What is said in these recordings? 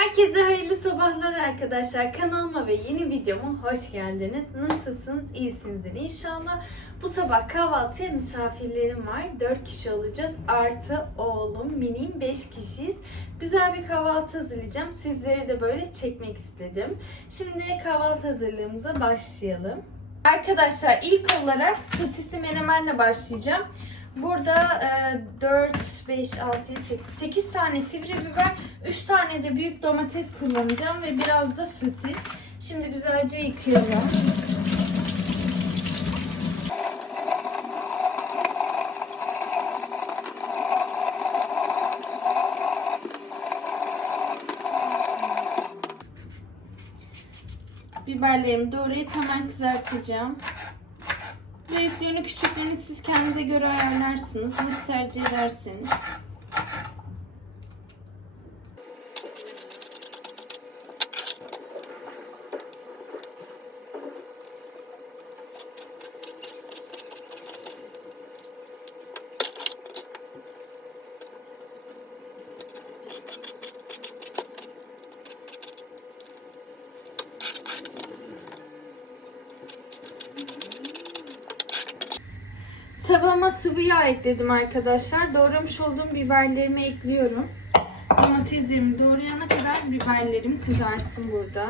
Herkese hayırlı sabahlar arkadaşlar. Kanalıma ve yeni videoma hoş geldiniz. Nasılsınız? İyisinizdir inşallah. Bu sabah kahvaltıya misafirlerim var. 4 kişi olacağız. Artı oğlum, minim 5 kişiyiz. Güzel bir kahvaltı hazırlayacağım. Sizleri de böyle çekmek istedim. Şimdi kahvaltı hazırlığımıza başlayalım. Arkadaşlar ilk olarak sosisli menemenle başlayacağım. Burada e, 4, 5, 6, 7, 8, 8 tane sivri biber, 3 tane de büyük domates kullanacağım ve biraz da sosis. Şimdi güzelce yıkıyorum. Biberlerimi doğrayıp hemen kızartacağım. Büyüklüğünü, küçüklüğünü siz kendinize göre ayarlarsınız. Nasıl tercih ederseniz. Tavama sıvı yağ ekledim arkadaşlar. Doğramış olduğum biberlerimi ekliyorum. Domateslerimi doğrayana kadar biberlerim kızarsın burada.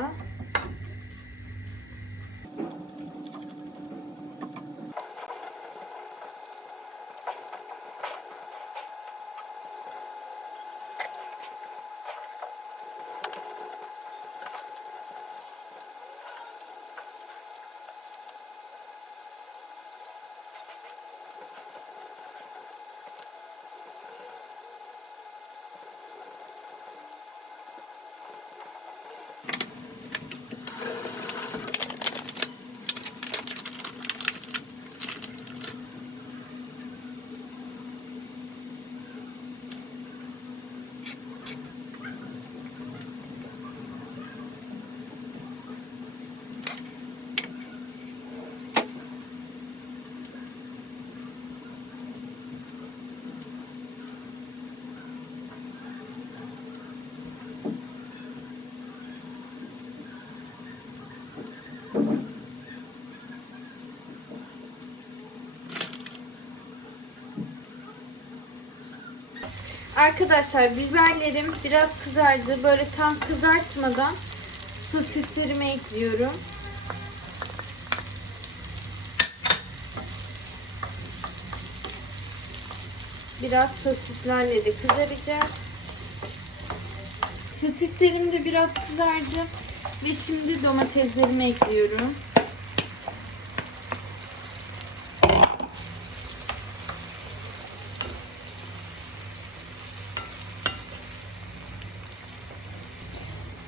Arkadaşlar biberlerim biraz kızardı. Böyle tam kızartmadan sosislerimi ekliyorum. Biraz sosislerle de kızaracak. Sosislerim de biraz kızardı. Ve şimdi domateslerimi ekliyorum.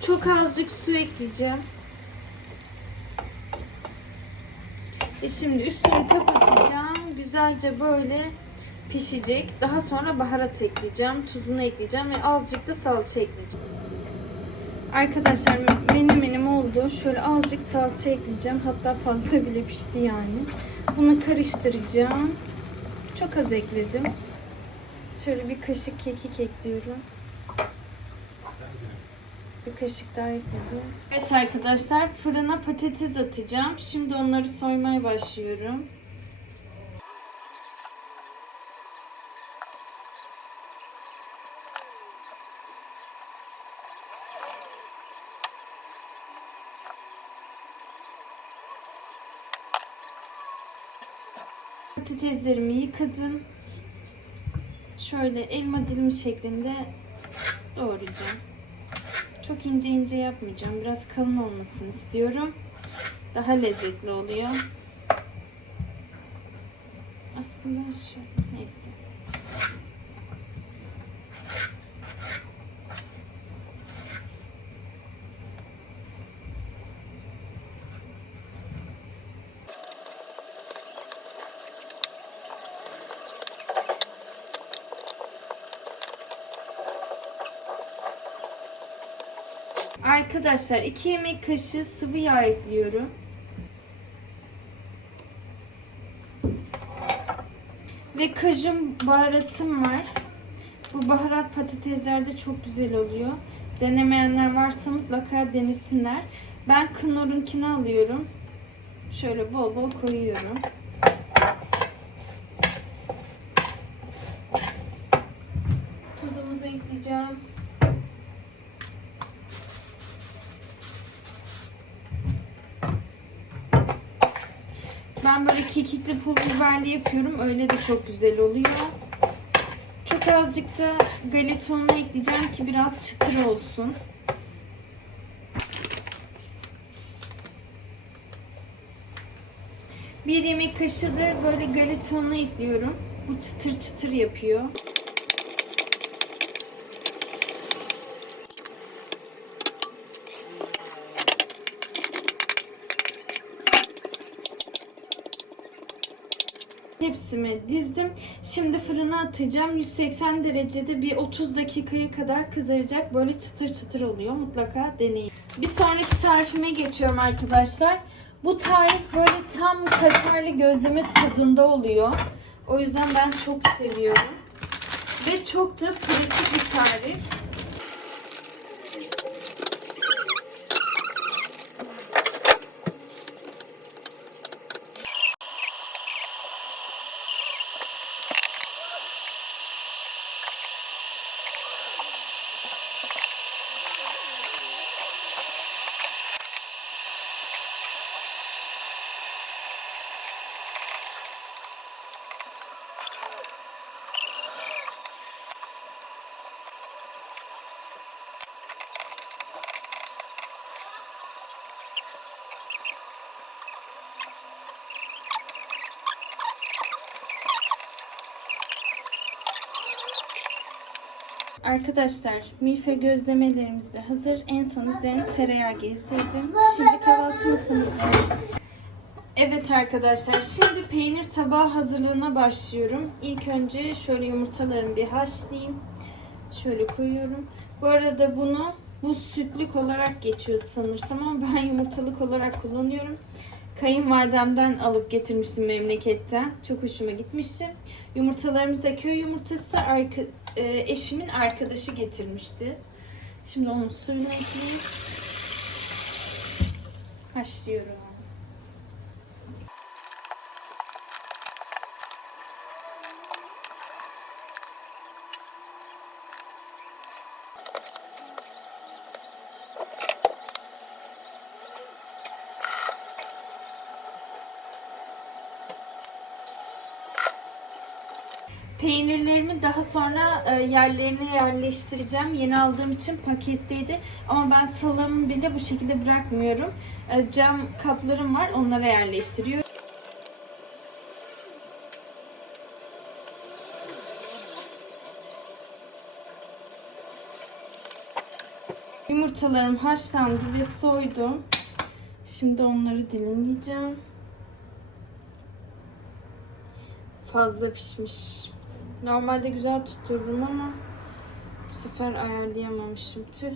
Çok azıcık su ekleyeceğim. Ve şimdi üstünü kapatacağım. Güzelce böyle pişecek. Daha sonra baharat ekleyeceğim. Tuzunu ekleyeceğim ve azıcık da salça ekleyeceğim. Arkadaşlar benim benim oldu. Şöyle azıcık salça ekleyeceğim. Hatta fazla bile pişti yani. Bunu karıştıracağım. Çok az ekledim. Şöyle bir kaşık kekik ekliyorum. Bir kaşık daha ekledim. Evet arkadaşlar fırına patates atacağım. Şimdi onları soymaya başlıyorum. Patateslerimi yıkadım. Şöyle elma dilimi şeklinde doğrayacağım. Çok ince ince yapmayacağım. Biraz kalın olmasını istiyorum. Daha lezzetli oluyor. Aslında şu neyse. Arkadaşlar 2 yemek kaşığı sıvı yağ ekliyorum. Ve kajun baharatım var. Bu baharat patateslerde çok güzel oluyor. Denemeyenler varsa mutlaka denesinler. Ben Knorr'unkini alıyorum. Şöyle bol bol koyuyorum. Tuzumuzu ekleyeceğim. Ben böyle kekikli pul biberli yapıyorum. Öyle de çok güzel oluyor. Çok azıcık da galeta unu ekleyeceğim ki biraz çıtır olsun. Bir yemek kaşığı da böyle galeta unu ekliyorum. Bu çıtır çıtır yapıyor. Tepsime dizdim. Şimdi fırına atacağım. 180 derecede bir 30 dakikaya kadar kızaracak. Böyle çıtır çıtır oluyor. Mutlaka deneyin. Bir sonraki tarifime geçiyorum arkadaşlar. Bu tarif böyle tam kaşarlı gözleme tadında oluyor. O yüzden ben çok seviyorum. Ve çok da pratik bir tarif. Arkadaşlar milföy gözlemelerimiz de hazır. En son üzerine tereyağı gezdirdim. Şimdi kahvaltı masamızda. Evet arkadaşlar şimdi peynir tabağı hazırlığına başlıyorum. İlk önce şöyle yumurtalarımı bir haşlayayım. Şöyle koyuyorum. Bu arada bunu bu sütlük olarak geçiyor sanırsam ama ben yumurtalık olarak kullanıyorum. Kayınvalidemden alıp getirmiştim memleketten. Çok hoşuma gitmişti. Yumurtalarımız da köy yumurtası arka, e, eşimin arkadaşı getirmişti. Şimdi onun suyunu ekleyeyim. Haşlıyorum. Peynirlerimi daha sonra e, yerlerine yerleştireceğim. Yeni aldığım için paketteydi. Ama ben salamı bile bu şekilde bırakmıyorum. E, Cam kaplarım var. Onlara yerleştiriyorum. Yumurtalarım haşlandı ve soydum. Şimdi onları dilimleyeceğim. Fazla pişmiş. Normalde güzel tuttururum ama bu sefer ayarlayamamışım. Tüh.